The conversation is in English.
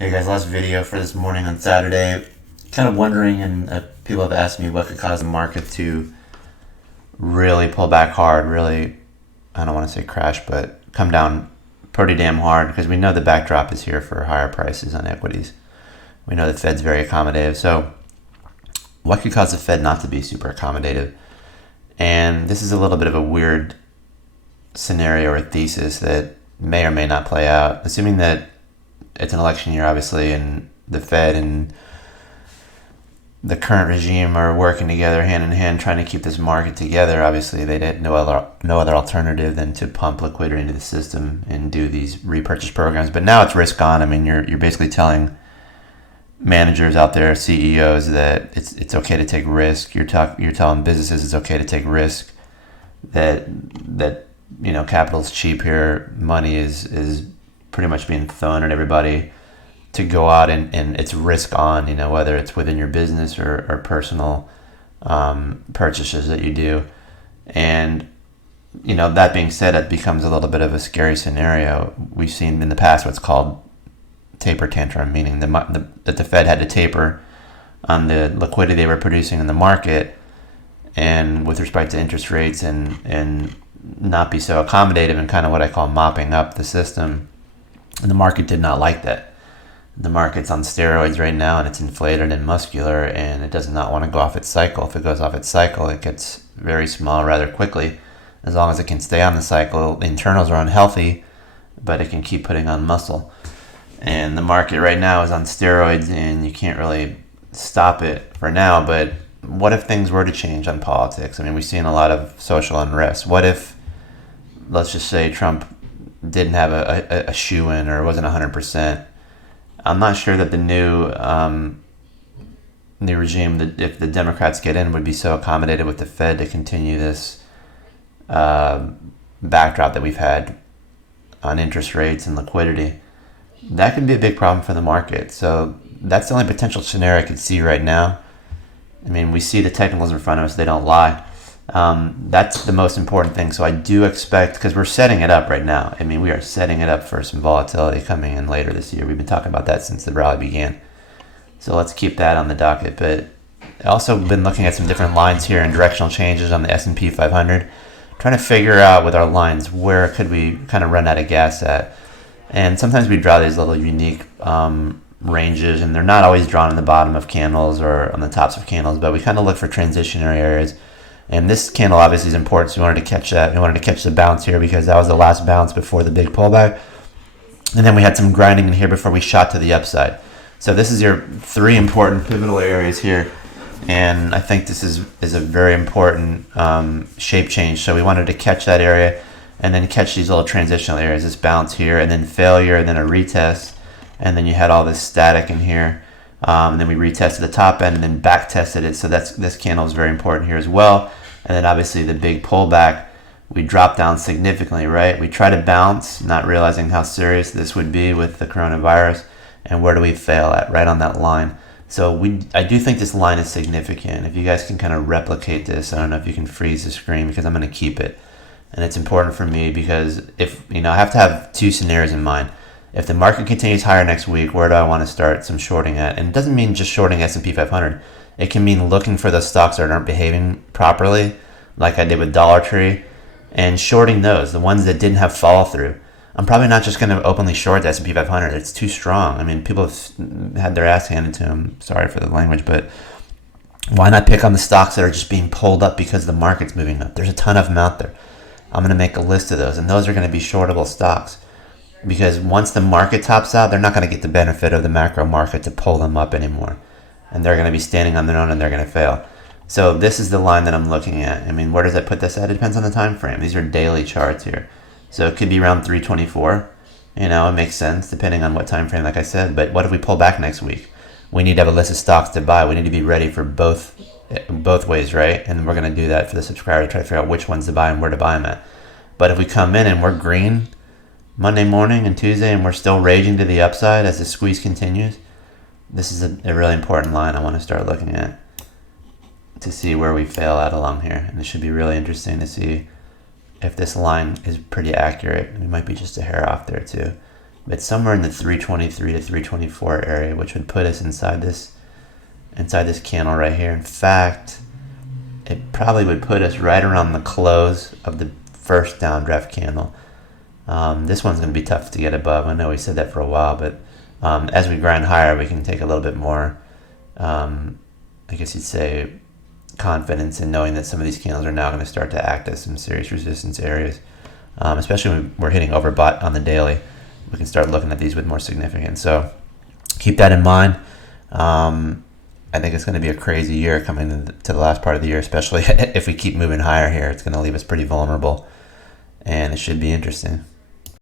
Hey guys, last video for this morning on Saturday. Kind of wondering, and people have asked me what could cause the market to really pull back hard, really, I don't want to say crash, but come down pretty damn hard because we know the backdrop is here for higher prices on equities. We know the Fed's very accommodative. So, what could cause the Fed not to be super accommodative? And this is a little bit of a weird scenario or thesis that may or may not play out, assuming that it's an election year, obviously, and the Fed and the current regime are working together hand in hand trying to keep this market together. Obviously, they had no other alternative than to pump liquidity into the system and do these repurchase programs. But now it's risk on. I mean, you're basically telling managers out there, CEOs, that it's okay to take risk. You're telling businesses it's okay to take risk. That capital's cheap here. Money is pretty much being thrown at everybody to go out and it's risk on, whether it's within your business or personal purchases that you do. And, that being said, it becomes a little bit of a scary scenario. We've seen in the past what's called taper tantrum, meaning that the Fed had to taper on the liquidity they were producing in the market and with respect to interest rates and not be so accommodative and kind of what I call mopping up the system. And the market did not like that. The market's on steroids right now and it's inflated and muscular and it does not want to go off its cycle. If it goes off its cycle, it gets very small rather quickly. As long as it can stay on the cycle, the internals are unhealthy, but it can keep putting on muscle. And the market right now is on steroids and you can't really stop it for now. But what if things were to change on politics? I mean, we've seen a lot of social unrest. What if, let's just say, Trump didn't have a shoe-in or wasn't 100%? I'm not sure that the new regime, that if the Democrats get in, would be so accommodated with the Fed to continue this backdrop that we've had on interest rates and liquidity. That could be a big problem for the market. So that's the only potential scenario I could see right now. I mean, we see the technicals in front of us; they don't lie. That's the most important thing. So I do expect, because we're setting it up right now. I mean, we are setting it up for some volatility coming in later this year. We've been talking about that since the rally began. So let's keep that on the docket. But I also been looking at some different lines here and directional changes on the S&P 500, trying to figure out with our lines where could we kind of run out of gas at. And sometimes we draw these little unique ranges, and they're not always drawn in the bottom of candles or on the tops of candles, but we kind of look for transitionary areas. And this candle obviously is important, so we wanted to catch that. We wanted to catch the bounce here because that was the last bounce before the big pullback. And then we had some grinding in here before we shot to the upside. So this is your three important pivotal areas here. And I think this is a very important shape change. So we wanted to catch that area and then catch these little transitional areas, this bounce here, and then failure, and then a retest. And then you had all this static in here. And then we retested the top end and then back tested it. So this candle is very important here as well. And then obviously the big pullback, we dropped down significantly, right? We try to bounce, not realizing how serious this would be with the coronavirus. And where do we fail at? Right on that line. So I do think this line is significant. If you guys can kind of replicate this, I don't know if you can freeze the screen because I'm going to keep it. And it's important for me because if, I have to have two scenarios in mind. If the market continues higher next week, where do I want to start some shorting at? And it doesn't mean just shorting S&P 500. It can mean looking for the stocks that aren't behaving properly, like I did with Dollar Tree, and shorting those, the ones that didn't have follow through. I'm probably not just going to openly short the S&P 500. It's too strong. I mean, people have had their ass handed to them. Sorry for the language, but why not pick on the stocks that are just being pulled up because the market's moving up? There's a ton of them out there. I'm going to make a list of those, and those are going to be shortable stocks. Because once the market tops out, they're not going to get the benefit of the macro market to pull them up anymore. And they're going to be standing on their own and they're going to fail. So this is the line that I'm looking at. I mean, where does that put this at? It depends on the time frame. These are daily charts here. So it could be around 324. It makes sense depending on what time frame, like I said. But what if we pull back next week? We need to have a list of stocks to buy. We need to be ready for both ways, right? And we're going to do that for the subscriber to try to figure out which ones to buy and where to buy them at. But if we come in and we're green Monday morning and Tuesday, and we're still raging to the upside as the squeeze continues, this is a really important line I want to start looking at to see where we fail at along here. And it should be really interesting to see if this line is pretty accurate. We might be just a hair off there too. but somewhere in the 323 to 324 area, which would put us inside this candle right here. In fact, it probably would put us right around the close of the first downdraft candle. This one's going to be tough to get above. I know we said that for a while, but as we grind higher, we can take a little bit more, I guess you'd say, confidence in knowing that some of these candles are now going to start to act as some serious resistance areas, especially when we're hitting overbought on the daily. We can start looking at these with more significance. So keep that in mind. I think it's going to be a crazy year coming to the last part of the year, especially if we keep moving higher here. It's going to leave us pretty vulnerable, and it should be interesting.